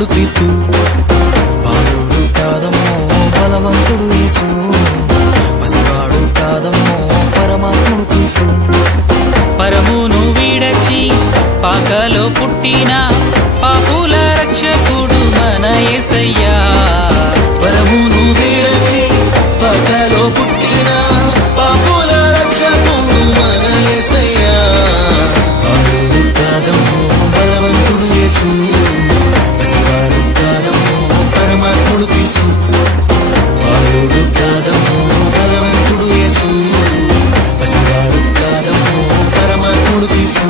పరమాత్ముడు క్రీస్తు. బాలుడు కాదమ్మో బలవంతుడు యేసు, పసివాడు కాదమ్మో పరమాత్ముడు క్రీస్తు. పరమును విడచి పాకలో పుట్టిన పాపుల రక్షకుడు మన యేసయ్యా. పరమును విడచి పాకలో పుట్టిన పాపుల రక్షకుడు మన యేసయ్యా. బాలుడు కాదమ్మో బలవంతుడు యేసు, పసివాడు కాదమ్మో పరమాత్ముడు క్రీస్తు. బాలుడు కాదమ్మో బలవంతుడు యేసు, పసివాడు కాదమ్మో పరమాత్ముడు క్రీస్తు.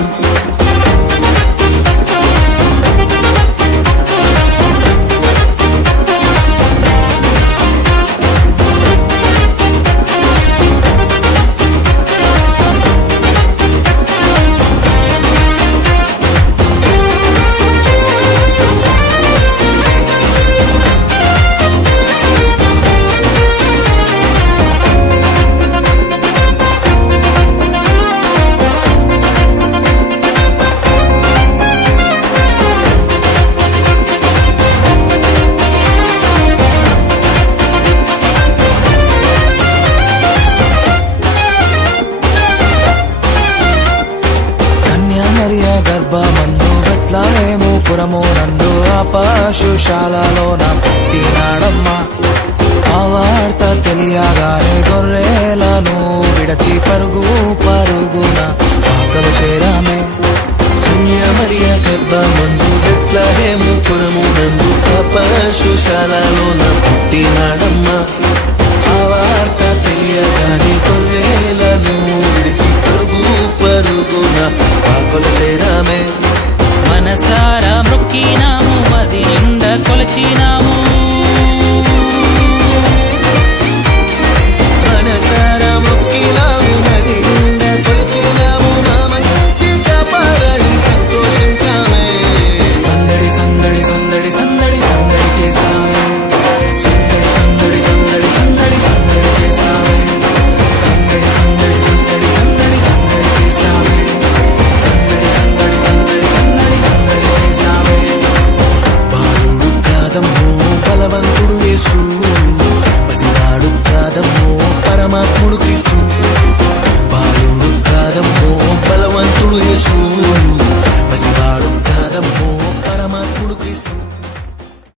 మరియా గర్భమందు బెత్లెహేము పురము నందు ఆ పశుశాలలోన పుట్టినాడమ్మా. ఆ వార్త తెలియగానే గొర్రెలను విడచి పరుగు పరుగున పాకలు చేరామే. మరియా గర్భమందు బెత్లెహేము పురము నందు ఆ పశుశాలలోన పుట్టినాడమ్మా. ఆ వార్త తెలియగానే గొర్రెలను విడిచి పరుగు పరుగున పాకలు చేరామే. మనసారా మొక్కినాము, మది నిండా కొలచినా